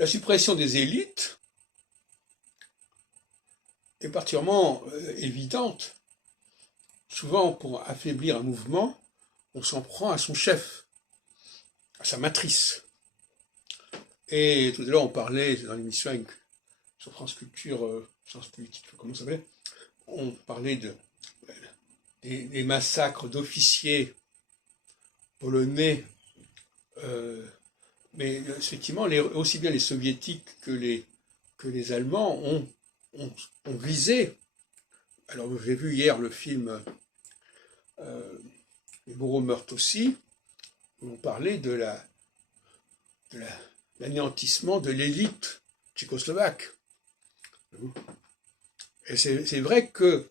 la suppression des élites est particulièrement évidente. Souvent, pour affaiblir un mouvement, on s'en prend à son chef, à sa matrice. Et tout à l'heure, on parlait dans l'émission sur France Culture, Sciences Politiques, comment ça s'appelait, on parlait des massacres d'officiers polonais, mais effectivement, aussi bien les soviétiques que les Allemands ont visé. Alors, j'ai vu hier le film Les Bourreaux meurent aussi, où on parlait de l'anéantissement de l'élite tchécoslovaque. Et c'est vrai que,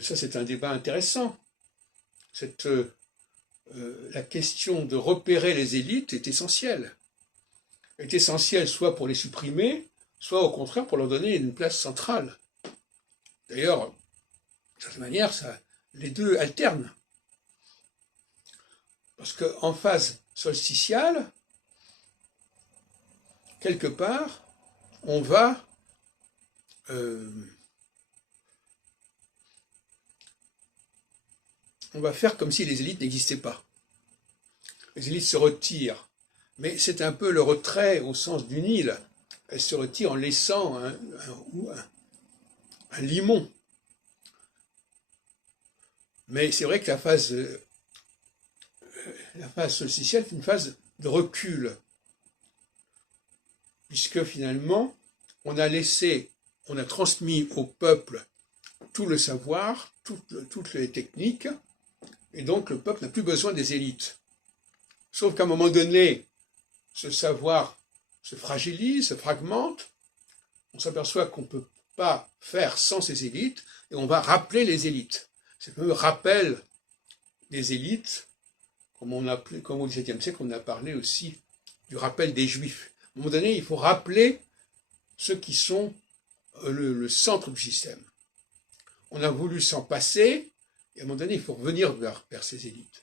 ça c'est un débat intéressant, la question de repérer les élites est essentielle. Est essentielle soit pour les supprimer, soit au contraire pour leur donner une place centrale. D'ailleurs, de cette manière, les deux alternent. Parce qu'en phase solsticiale, quelque part, on va faire comme si les élites n'existaient pas. Les élites se retirent, mais c'est un peu le retrait au sens du Nil. Elles se retirent en laissant un limon. Mais c'est vrai que la phase solsticielle est une phase de recul, puisque finalement, on a transmis au peuple tout le savoir, toutes les techniques, et donc le peuple n'a plus besoin des élites. Sauf qu'à un moment donné, ce savoir se fragilise, se fragmente, on s'aperçoit qu'on ne peut pas faire sans ces élites, et on va rappeler les élites. C'est le rappel des élites, comme au XVIIe siècle, on a parlé aussi du rappel des Juifs. À un moment donné, il faut rappeler ceux qui sont le centre du système. On a voulu s'en passer, et à un moment donné, il faut revenir vers ces élites.